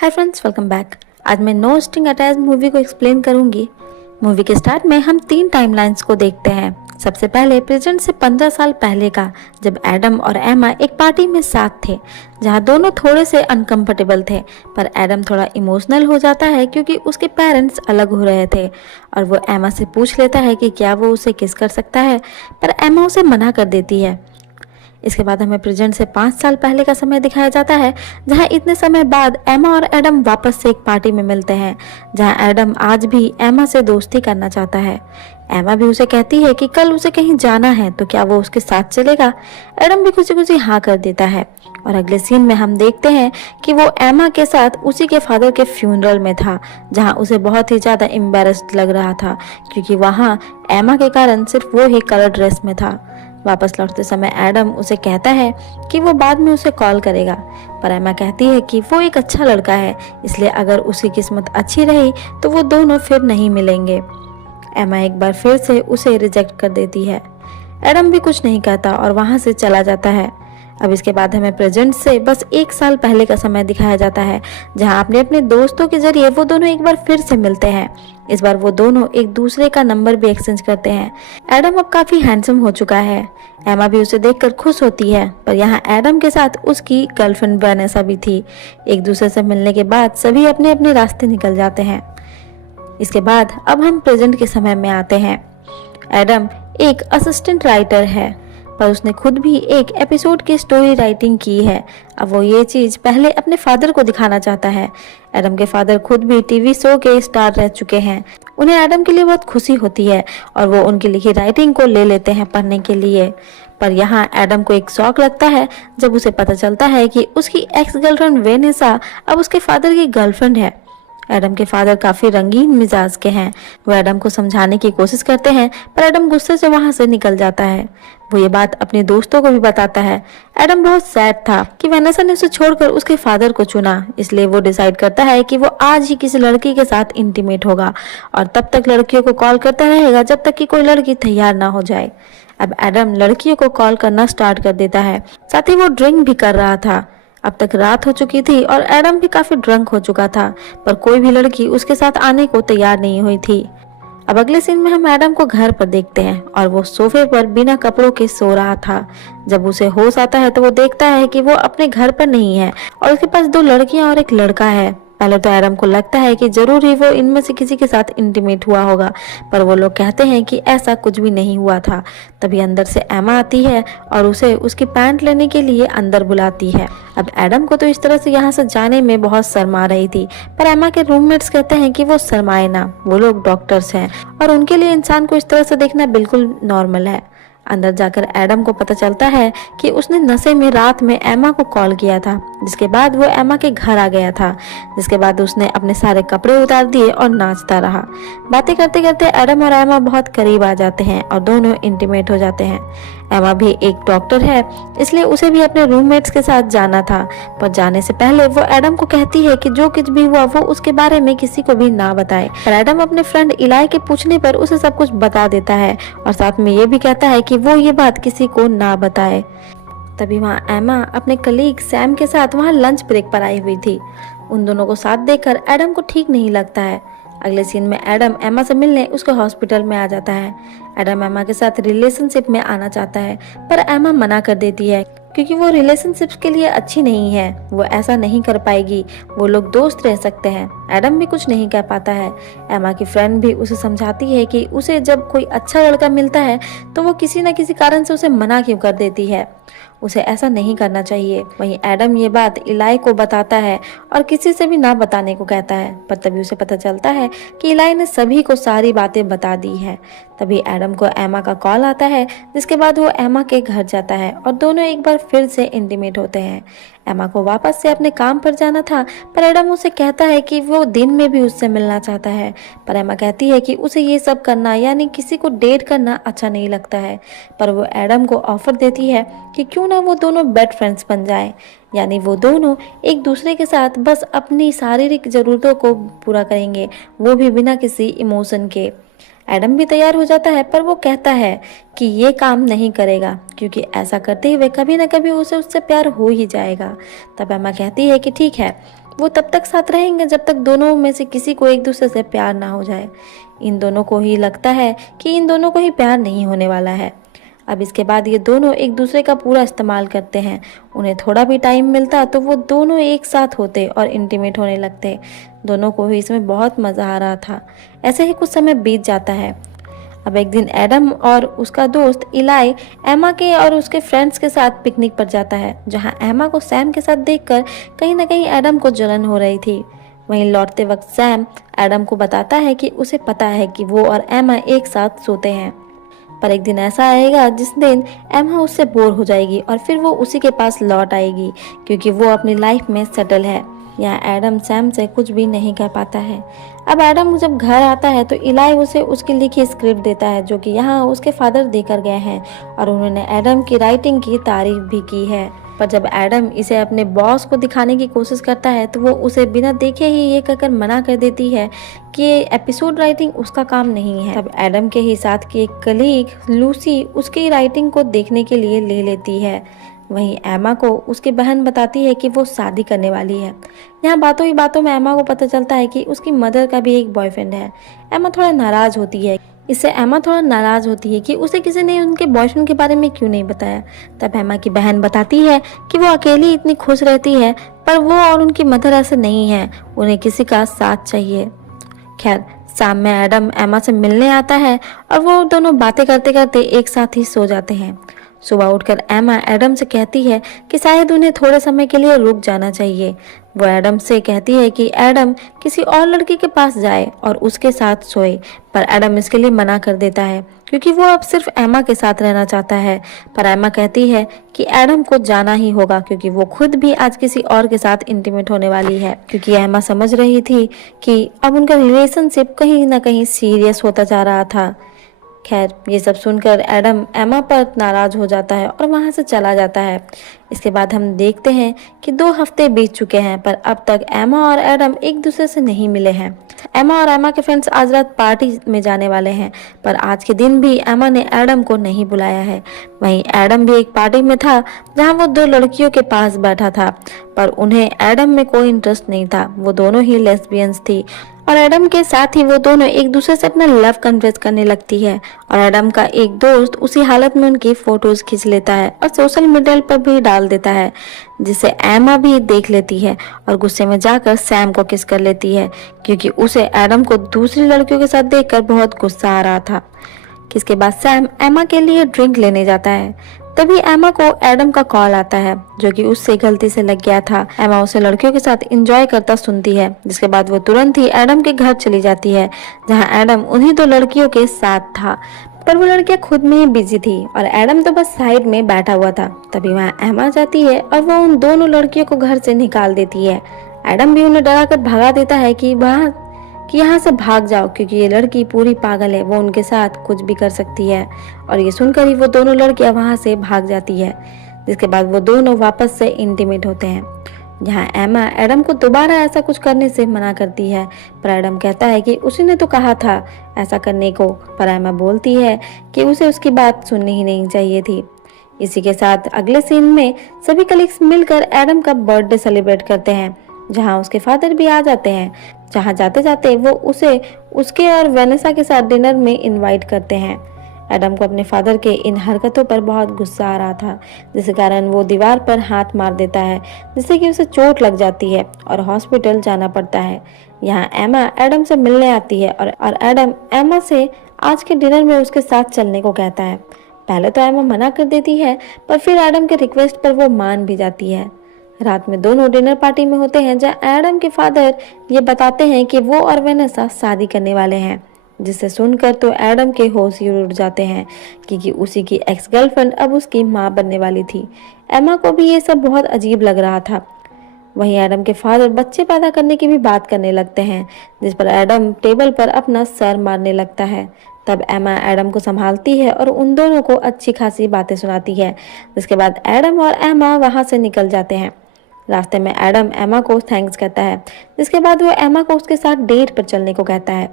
Hi friends, welcome back. आज मैं no string attached movie को एक्सप्लेन करूंगी। मूवी के स्टार्ट में हम 3 टाइमलाइंस को देखते हैं। सबसे पहले प्रेजेंट से 15 साल पहले का, जब एडम और एमा एक पार्टी में साथ थे, जहां दोनों थोड़े से अनकंफर्टेबल थे। पर एडम थोड़ा इमोशनल हो जाता है क्योंकि उसके पेरेंट्स अलग हो रहे थे और वो एमा से पूछ लेता है कि क्या वो उसे किस कर सकता है, पर एमा उसे मना कर देती है। इसके बाद हमें प्रेजेंट से 5 साल पहले का समय दिखाया जाता है, जहां इतने समय बाद एमा और एडम वापस से एक पार्टी में मिलते हैं, जहां एडम आज भी एमा से दोस्ती करना चाहता है। एमा भी उसे कहती है कि कल उसे कहीं जाना है तो क्या वो उसके साथ चलेगा। एडम भी खुशी खुशी हाँ कर देता है और अगले सीन में हम देखते हैं कि वो एमा के साथ उसी के फादर के फ्यूनरल में था, जहां उसे बहुत ही ज्यादा एम्बेरस्ड लग रहा था क्योंकि वहां एमा के कारण सिर्फ वो ही कलर ड्रेस में था। वापस लौटते समय एडम उसे कहता है कि वो बाद में उसे कॉल करेगा, पर एमा कहती है कि वो एक अच्छा लड़का है, इसलिए अगर उसकी किस्मत अच्छी रही तो वो दोनों फिर नहीं मिलेंगे। एमा एक बार फिर से उसे रिजेक्ट कर देती है। एडम भी कुछ नहीं कहता और वहां से चला जाता है। अब इसके बाद हमें प्रेजेंट से बस 1 साल पहले का समय दिखाया जाता है, जहां अपने अपने दोस्तों के जरिए वो दोनों एक बार फिर से मिलते हैं। इस बार वो दोनों एक दूसरे का नंबर भी एक्सचेंज करते हैं। एडम अब काफी हैंडसम हो चुका है। एमा भी उसे देखकर खुश होती है, पर यहाँ एडम के साथ उसकी गर्लफ्रेंड वैनेसा भी थी। एक दूसरे से मिलने के बाद सभी अपने अपने रास्ते निकल जाते हैं। इसके बाद अब हम प्रेजेंट के समय में आते हैं। एडम एक असिस्टेंट राइटर है, पर उसने खुद भी एक एपिसोड की स्टोरी राइटिंग की है। अब वो ये चीज पहले अपने फादर को दिखाना चाहता है। एडम के फादर खुद भी टीवी शो के स्टार रह चुके हैं। उन्हें एडम के लिए बहुत खुशी होती है और वो उनकी लिखी राइटिंग को ले लेते हैं पढ़ने के लिए। पर यहाँ एडम को एक शौक लगता है जब उसे पता चलता है कि उसकी एक्स गर्लफ्रेंड वेनेसा अब उसके फादर की गर्लफ्रेंड है। एडम के फादर काफी रंगीन मिजाज के हैं। वो एडम को समझाने की कोशिश करते हैं, पर एडम गुस्से से वहां से निकल जाता है। वो ये बात अपने दोस्तों को भी बताता है। एडम बहुत सैड था कि वेनेसा ने उसे छोड़कर उसके फादर को चुना, इसलिए वो डिसाइड करता है कि वो आज ही किसी लड़की के साथ इंटीमेट होगा और तब तक लड़कियों को कॉल करता रहेगा जब तक कि कोई लड़की तैयार ना हो जाए। अब एडम लड़कियों को कॉल करना स्टार्ट कर देता है, साथ ही वो ड्रिंक भी कर रहा था। अब तक रात हो चुकी थी और एडम भी काफी ड्रंक हो चुका था, पर कोई भी लड़की उसके साथ आने को तैयार नहीं हुई थी। अब अगले सीन में हम एडम को घर पर देखते हैं और वो सोफे पर बिना कपड़ों के सो रहा था। जब उसे होश आता है तो वो देखता है कि वो अपने घर पर नहीं है और उसके पास 2 लड़कियां और एक लड़का है। पहले तो एडम को लगता है कि जरूर ही वो इनमें से किसी के साथ इंटीमेट हुआ होगा, पर वो लोग कहते हैं कि ऐसा कुछ भी नहीं हुआ था। तभी अंदर से एमा आती है और उसे उसकी पैंट लेने के लिए अंदर बुलाती है। अब एडम को तो इस तरह से यहाँ से जाने में बहुत शर्मा रही थी, पर एमा के रूममेट्स कहते हैं कि वो शर्माए ना, वो लोग डॉक्टर्स हैं और उनके लिए इंसान को इस तरह से देखना बिल्कुल नॉर्मल है। अंदर जाकर एडम को पता चलता है कि उसने नशे में रात में एमा को कॉल किया था, जिसके बाद वो एमा के घर आ गया था। जिसके बाद उसने अपने सारे कपड़े उतार दिए और नाचता रहा। बातें करते करते एडम और एमा बहुत करीब आ जाते हैं और दोनों इंटीमेट हो जाते हैं। एमा भी एक डॉक्टर है, इसलिए उसे भी अपने रूममेट्स के साथ जाना था, पर जाने से पहले वो एडम को कहती है कि जो कुछ भी हुआ वो उसके बारे में किसी को भी ना बताए। पर एडम अपने फ्रेंड इलाई के पूछने पर उसे सब कुछ बता देता है और साथ में ये भी कहता है कि वो ये बात किसी को ना बताए। तभी वहाँ एमा अपने कलीग सैम के साथ वहाँ लंच ब्रेक पर आई हुई थी। उन दोनों को साथ देखकर एडम को ठीक नहीं लगता है। अगले सीन में एडम एमा से मिलने उसके हॉस्पिटल में आ जाता है। एडम एमा के साथ रिलेशनशिप में आना चाहता है, पर एमा मना कर देती है क्योंकि वो रिलेशनशिप के लिए अच्छी नहीं है। वो ऐसा नहीं कर पाएगी, वो लोग दोस्त रह सकते हैं। एडम भी कुछ नहीं कह पाता है। एमा की फ्रेंड भी उसे समझाती है कि उसे जब कोई अच्छा लड़का मिलता है तो वो किसी न किसी कारण से उसे मना क्यों कर देती है, उसे ऐसा नहीं करना चाहिए। वहीं एडम ये बात इलाई को बताता है और किसी से भी ना बताने को कहता है, पर तभी उसे पता चलता है कि इलाई ने सभी को सारी बातें बता दी है। तभी एडम को एमा का कॉल आता है, जिसके बाद वो एमा के घर जाता है और दोनों एक बार फिर से इंटीमेट होते हैं। एमा को वापस से अपने काम पर जाना था, पर एडम उसे कहता है कि वो दिन में भी उससे मिलना चाहता है। पर एमा कहती है कि उसे ये सब करना यानी किसी को डेट करना अच्छा नहीं लगता है। पर वो एडम को ऑफर देती है कि क्यों ना वो दोनों बेस्ट फ्रेंड्स बन जाए, यानी वो दोनों एक दूसरे के साथ बस अपनी शारीरिक जरूरतों को पूरा करेंगे, वो भी बिना किसी इमोशन के। एडम भी तैयार हो जाता है, पर वो कहता है कि ये काम नहीं करेगा क्योंकि ऐसा करते हुए कभी ना कभी उसे उससे प्यार हो ही जाएगा। तब एमा कहती है कि ठीक है, वो तब तक साथ रहेंगे जब तक दोनों में से किसी को एक दूसरे से प्यार ना हो जाए। इन दोनों को ही लगता है कि इन दोनों को ही प्यार नहीं होने वाला है। अब इसके बाद ये दोनों एक दूसरे का पूरा इस्तेमाल करते हैं। उन्हें थोड़ा भी टाइम मिलता तो वो दोनों एक साथ होते और इंटीमेट होने लगते। दोनों को ही इसमें बहुत मज़ा आ रहा था। ऐसे ही कुछ समय बीत जाता है। अब एक दिन एडम और उसका दोस्त इलाई एमा के और उसके फ्रेंड्स के साथ पिकनिक पर जाता है, जहां एमा को सैम के साथ देखकर कहीं ना कहीं एडम को जलन हो रही थी। वहीं लौटते वक्त सैम एडम को बताता है कि उसे पता है कि वो और एमा एक साथ सोते हैं, पर एक दिन ऐसा आएगा जिस दिन एमा उससे बोर हो जाएगी और फिर वो उसी के पास लौट आएगी, क्योंकि वो अपनी लाइफ में सेटल है। यहाँ एडम सैम से कुछ भी नहीं कह पाता है। अब एडम जब घर आता है तो इलाई उसे उसकी लिखी स्क्रिप्ट देता है, जो कि यहाँ उसके फादर देकर गए हैं और उन्होंने एडम की राइटिंग की तारीफ भी की है। पर जब एडम इसे अपने बॉस को दिखाने की कोशिश करता है तो वो उसे बिना देखे ही ये कहकर मना कर देती है कि एपिसोड राइटिंग उसका काम नहीं है। तब एडम के ही साथ की एक कलीग लूसी उसकी राइटिंग को देखने के लिए ले लेती है। वहीं एमा को उसकी बहन बताती है कि वो शादी करने वाली है। यहाँ बातों ही बातों में एमा को पता चलता है कि उसकी मदर का भी एक बॉयफ्रेंड है। एमा थोड़ा नाराज होती है। इससे एमा थोड़ा नाराज होती है कि उसे किसी ने उनके बॉयफ्रेंड के बारे में क्यों नहीं बताया। तब एमा की बहन बताती है कि वो अकेली इतनी खुश रहती है, पर वो और उनकी मदर ऐसे नहीं है, उन्हें किसी का साथ चाहिए। खैर, शाम में एडम एमा से मिलने आता है और वो दोनों बातें करते करते एक साथ ही सो जाते हैं। सुबह उठकर एमा एडम से कहती है कि शायद उन्हें थोड़े समय के लिए रुक जाना चाहिए। वो एडम से कहती है कि एडम किसी और लड़की के पास जाए और उसके साथ सोए, पर एडम इसके लिए मना कर देता है क्योंकि वो अब सिर्फ एमा के साथ रहना चाहता है। पर एमा कहती है कि एडम को जाना ही होगा क्योंकि वो खुद भी आज किसी और के साथ इंटीमेट होने वाली है, क्योंकि एमा समझ रही थी कि अब उनका रिलेशनशिप कहीं ना कहीं सीरियस होता जा रहा था। खैर, ये सब सुनकर एडम एमा पर नाराज हो जाता है और वहां से चला जाता है। इसके बाद हम देखते हैं कि 2 हफ्ते बीत चुके हैं, पर अब तक एमा और एडम एक दूसरे से नहीं मिले हैं। एमा और एमा के फ्रेंड्स आज रात पार्टी में जाने वाले हैं, पर आज के दिन भी एमा ने एडम को नहीं बुलाया है। वहीं एडम भी एक पार्टी में था जहां वो 2 लड़कियों के पास बैठा था, पर उन्हें एडम में कोई इंटरेस्ट नहीं था। वो दोनों ही लेस्बियंस थी और एडम के साथ ही वो दोनों एक दूसरे से अपना लव कन्फेस करने लगती है और एडम का एक दोस्त उसी हालत में उनकी फोटोज खींच लेता है और सोशल मीडिया पर भी डाल देता है, जिसे एमा भी देख लेती है और गुस्से में जाकर सैम को किस कर लेती है, क्योंकि उसे एडम को दूसरी लड़कियों के साथ देखकर बहुत गुस्सा आ रहा था। इसके बाद सैम एमा के लिए ड्रिंक लेने जाता है। तभी एमा को एडम का कॉल आता है, जो कि उससे गलती से लग गया था। एमा उसे लड़कियों के साथ एंजॉय करता सुनती है, जिसके बाद वो तुरंत ही एडम के घर चली जाती है, जहां एडम उन्हीं 2 लड़कियों के साथ था। पर वो लड़कियां खुद में ही बिजी थी और एडम तो बस साइड में बैठा हुआ था। तभी वहाँ एमा जाती है और वो उन दोनों लड़कियों को घर से निकाल देती है। एडम भी उन्हें डरा कर भगा देता है कि यहाँ से भाग जाओ, क्योंकि ये लड़की पूरी पागल है, वो उनके साथ कुछ भी कर सकती है। और ये सुनकर ही वो दोनों लड़कियां वहां से भाग जाती है, जिसके बाद वो दोनों वापस से इंटीमेट होते हैं। जहाँ एमा एडम को दोबारा ऐसा कुछ करने से मना करती है, पर एडम कहता है कि उसी ने तो कहा था ऐसा करने को। पर एमा बोलती है कि उसे उसकी बात सुननी ही नहीं चाहिए थी। इसी के साथ अगले सीन में सभी कलीग्स मिलकर एडम का बर्थडे सेलिब्रेट करते हैं, जहाँ उसके फादर भी आ जाते हैं। जहाँ जाते जाते वो उसे उसके और वेनेसा के साथ डिनर में इनवाइट करते हैं। एडम को अपने फादर के इन हरकतों पर बहुत गुस्सा आ रहा था, जिस कारण वो दीवार पर हाथ मार देता है, जिससे कि उसे चोट लग जाती है और हॉस्पिटल जाना पड़ता है। यहाँ एमा एडम से मिलने आती है और एडम एमा से आज के डिनर में उसके साथ चलने को कहता है। पहले तो एमा मना कर देती है, पर फिर एडम के रिक्वेस्ट पर वो मान भी जाती है। रात में दोनों डिनर पार्टी में होते हैं, जहाँ एडम के फादर ये बताते हैं कि वो और वेनेसा शादी करने वाले हैं, जिसे सुनकर तो एडम के होश ही उड़ जाते हैं, क्योंकि उसी की एक्स गर्लफ्रेंड अब उसकी माँ बनने वाली थी। एमा को भी ये सब बहुत अजीब लग रहा था। वहीं एडम के फादर बच्चे पैदा करने की भी बात करने लगते हैं, जिस पर एडम टेबल पर अपना सर मारने लगता है। तब एमा एडम को संभालती है और उन दोनों को अच्छी खासी बातें सुनाती है। जिसके बाद एडम और एमा वहां से निकल जाते हैं। रास्ते में एडम एमा को थैंक्स कहता है, जिसके बाद वो एमा को उसके साथ डेट पर चलने को कहता है।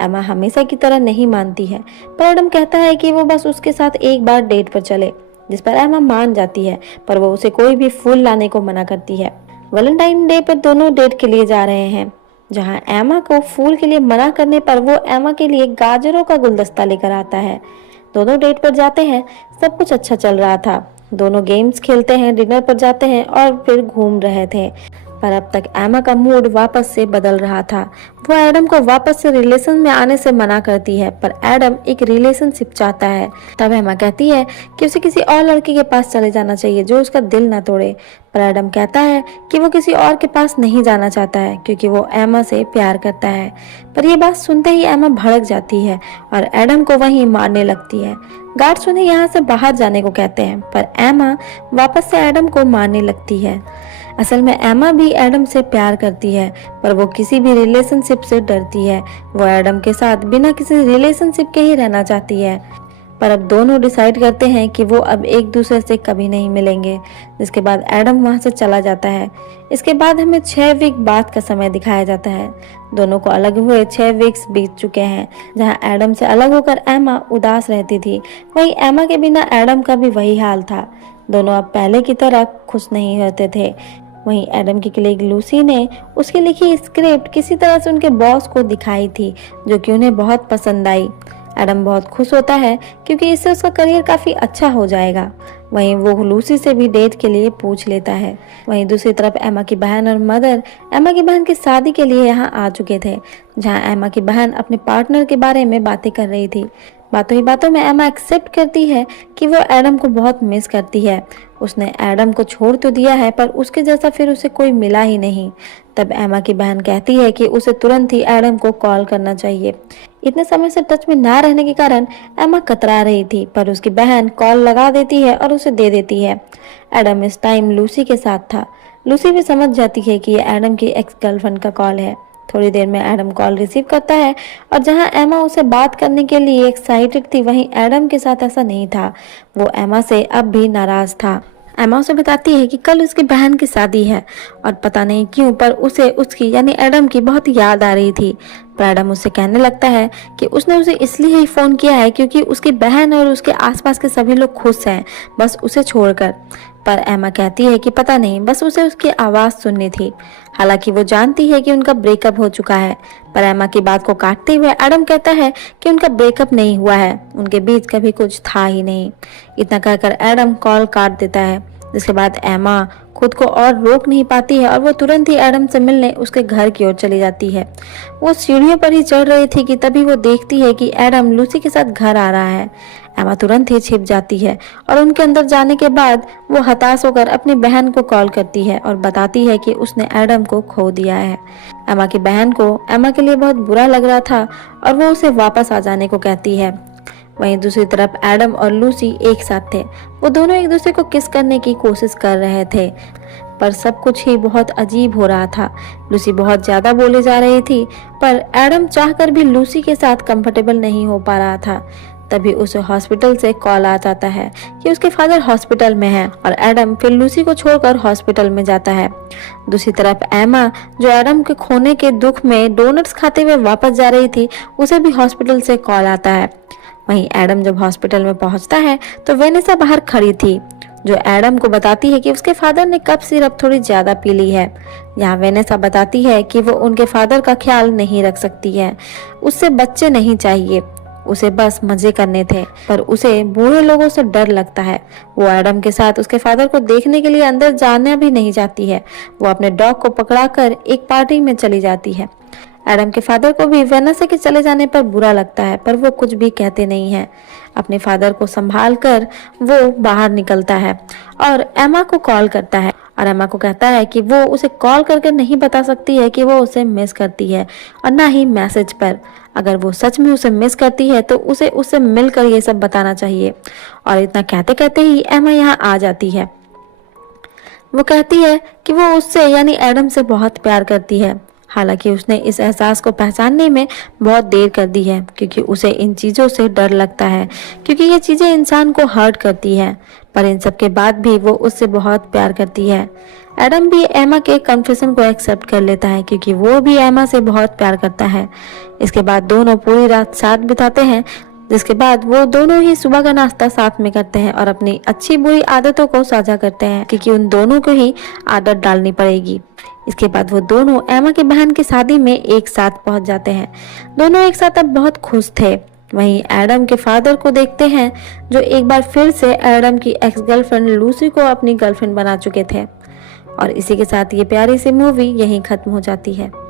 एमा हमेशा की तरह नहीं मानती है, पर एडम कहता है कि वो बस उसके साथ एक बार डेट पर चले, जिस पर एमा मान जाती है, पर वो उसे कोई भी फूल लाने को मना करती है। वैलेंटाइन डे पर दोनों डेट के लिए जा रहे हैं, जहां एमा को फूल के लिए मना करने पर वो एमा के लिए गाजरों का गुलदस्ता लेकर आता है। दोनों डेट पर जाते हैं, सब कुछ अच्छा चल रहा था। दोनों गेम्स खेलते हैं, डिनर पर जाते हैं और फिर घूम रहे थे। पर अब तक एमा का मूड वापस से बदल रहा था। वो एडम को वापस से रिलेशन में आने से मना करती है, पर एडम एक रिलेशनशिप चाहता है। तब एमा कहती है कि उसे किसी और लड़के के पास चले जाना चाहिए जो उसका दिल ना तोड़े। पर एडम कहता है कि वो किसी और के पास नहीं जाना चाहता है क्योंकि वो एमा से प्यार करता है। पर ये बात सुनते ही एमा भड़क जाती है और एडम को वहीं मारने लगती है। गार्ड्स उन्हें यहाँ से बाहर जाने को कहते हैं, पर एमा वापस से एडम को मारने लगती है। असल में एमा भी एडम से प्यार करती है, पर वो किसी भी रिलेशनशिप से डरती है। वो एडम के साथ बिना किसी रिलेशनशिप के ही रहना चाहती है। पर अब दोनों डिसाइड करते हैं कि वो अब एक दूसरे से कभी नहीं मिलेंगे, जिसके बाद एडम वहां से चला जाता है। इसके बाद हमें 6 वीक बाद का समय दिखाया जाता है। दोनों को अलग हुए 6 वीक्स बीत चुके हैं। जहां एडम से अलग होकर एमा उदास रहती थी, वहीं एमा के बिना एडम का भी वही हाल था। दोनों अब पहले की तरह खुश नहीं होते थे। वहीं एडम की कलीग लूसी ने उसकी लिखी स्क्रिप्ट किसी तरह से उनके बॉस को दिखाई थी, जो कि उन्हें बहुत पसंद आई। एडम बहुत खुश होता है क्योंकि इससे उसका करियर काफी अच्छा हो जाएगा। वहीं वो लूसी से भी डेट के लिए पूछ लेता है। वहीं दूसरी तरफ एमा की बहन और मदर एमा की बहन की शादी के लिए यहाँ आ चुके थे, जहाँ एमा की बहन अपने पार्टनर के बारे में बातें कर रही थी। बातों ही बातों में एमा एक्सेप्ट करती है कि वो एडम को बहुत मिस करती है। उसने एडम को छोड़ तो दिया है, पर उसके जैसा फिर उसे कोई मिला ही नहीं। तब एमा की बहन कहती है कि उसे तुरंत ही एडम को कॉल करना चाहिए। इतने समय से टच में ना रहने के कारण एमा कतरा रही थी, पर उसकी बहन कॉल लगा देती है और उसे दे देती है। एडम इस टाइम लूसी के साथ था। लूसी भी समझ जाती है कि ये एडम की एक्स गर्लफ्रेंड का कॉल है। थोड़ी देर में एडम कॉल रिसीव करता है और जहां एमा उसे बात करने के लिए एक्साइटेड थी, वहीं एडम के साथ ऐसा नहीं था। वो एमा से अब भी नाराज था। एमा उसे बताती है कि कल उसकी बहन की शादी है और पता नहीं क्यों पर उसे उसकी यानी एडम की बहुत याद आ रही थी। पर एडम उससे कहने लगता है कि उसने उसे इसलिए ही फोन किया है क्योंकि उसकी बहन और उसके आसपास के सभी लोग खुश हैं, बस उसे छोड़कर। पर एमा कहती है कि पता नहीं, बस उसे उसकी आवाज सुननी थी। हालांकि वो जानती है कि उनका ब्रेकअप हो चुका है। पर एमा की बात को काटते हुए एडम कहता है कि उनका ब्रेकअप नहीं हुआ है, उनके बीच कभी कुछ था ही नहीं। इतना कहकर एडम कॉल काट देता है, जिसके बाद एमा खुद को और रोक नहीं पाती है और वो तुरंत ही एडम से मिलने उसके घर की ओर चली जाती है। वो सीढ़ियों पर ही चढ़ रही थी कि तभी वो देखती है कि एडम लूसी के साथ घर आ रहा है। एमा तुरंत ही छिप जाती है और उनके अंदर जाने के बाद वो हताश होकर अपनी बहन को कॉल करती है और बताती है कि उसने एडम को खो दिया है। एमा की बहन को एमा के लिए बहुत बुरा लग रहा था और वो उसे वापस आ जाने को कहती है। वहीं दूसरी तरफ एडम और लूसी एक साथ थे। वो दोनों एक दूसरे को किस करने की कोशिश कर रहे थे, पर सब कुछ ही बहुत अजीब हो रहा था। लूसी बहुत ज्यादा बोले जा रही थी, पर एडम चाहकर भी लूसी के साथ कंफर्टेबल नहीं हो पा रहा था। तभी उसे हॉस्पिटल से कॉल आ जाता है कि उसके फादर हॉस्पिटल में हैं और एडम फिर लूसी को छोड़कर हॉस्पिटल में जाता है। दूसरी तरफ एमा, जो एडम के खोने के दुख में डोनट्स खाते हुए वापस जा रही थी, उसे भी हॉस्पिटल से कॉल आता है। वहीं एडम जब हॉस्पिटल में पहुंचता है तो वेनेसा बाहर खड़ी थी, जो एडम को बताती है कि उसके फादर ने कफ सिरप थोड़ी ज्यादा पी ली है। यहाँ वेनेसा बताती है कि वो उनके फादर का ख्याल नहीं रख सकती है, उससे बच्चे नहीं चाहिए, उसे बस मजे करने थे। पर उसे बूढ़े लोगों से डर लगता है। वो एडम के साथ उसके फादर को देखने के लिए अंदर जाना भी नहीं चाहती है। वो अपने डॉग को पकड़ाकर एक पार्टी में चली जाती है। एडम के फादर को भी वेनेसा के चले जाने पर बुरा लगता है, पर वो कुछ भी कहते नहीं है। अपने फादर को संभाल कर वो बाहर निकलता है और एमा को कॉल करता है और एमा को कहता है कि वो उसे कॉल करके नहीं बता सकती है कि वो उसे मिस करती है और ना ही मैसेज पर। अगर वो सच में उसे मिस करती है तो उसे उससे मिलकर ये सब बताना चाहिए। और इतना कहते कहते ही एमा यहाँ आ जाती है। वो कहती है कि वो उससे यानी एडम से बहुत प्यार करती है। हालांकि उसने इस एहसास को पहचानने में बहुत देर कर दी है, क्योंकि उसे इन चीज़ों से डर लगता है, क्योंकि ये चीज़ें इंसान को हर्ट करती है। पर इन सब के बाद भी वो उससे बहुत प्यार करती है। एडम भी एमा के कन्फेशन को एक्सेप्ट कर लेता है, क्योंकि वो भी एमा से बहुत प्यार करता है। इसके बाद दोनों पूरी रात साथ बिताते हैं, जिसके बाद वो दोनों ही सुबह का नाश्ता साथ में करते हैं और अपनी अच्छी बुरी आदतों को साझा करते हैं, क्योंकि उन दोनों को ही आदत डालनी पड़ेगी। इसके बाद वो दोनों एमा की बहन की शादी में एक साथ पहुंच जाते हैं। दोनों एक साथ अब बहुत खुश थे। वहीं एडम के फादर को देखते हैं, जो एक बार फिर से एडम की एक्स गर्लफ्रेंड लूसी को अपनी गर्लफ्रेंड बना चुके थे। और इसी के साथ ये प्यारी सी मूवी यहीं खत्म हो जाती है।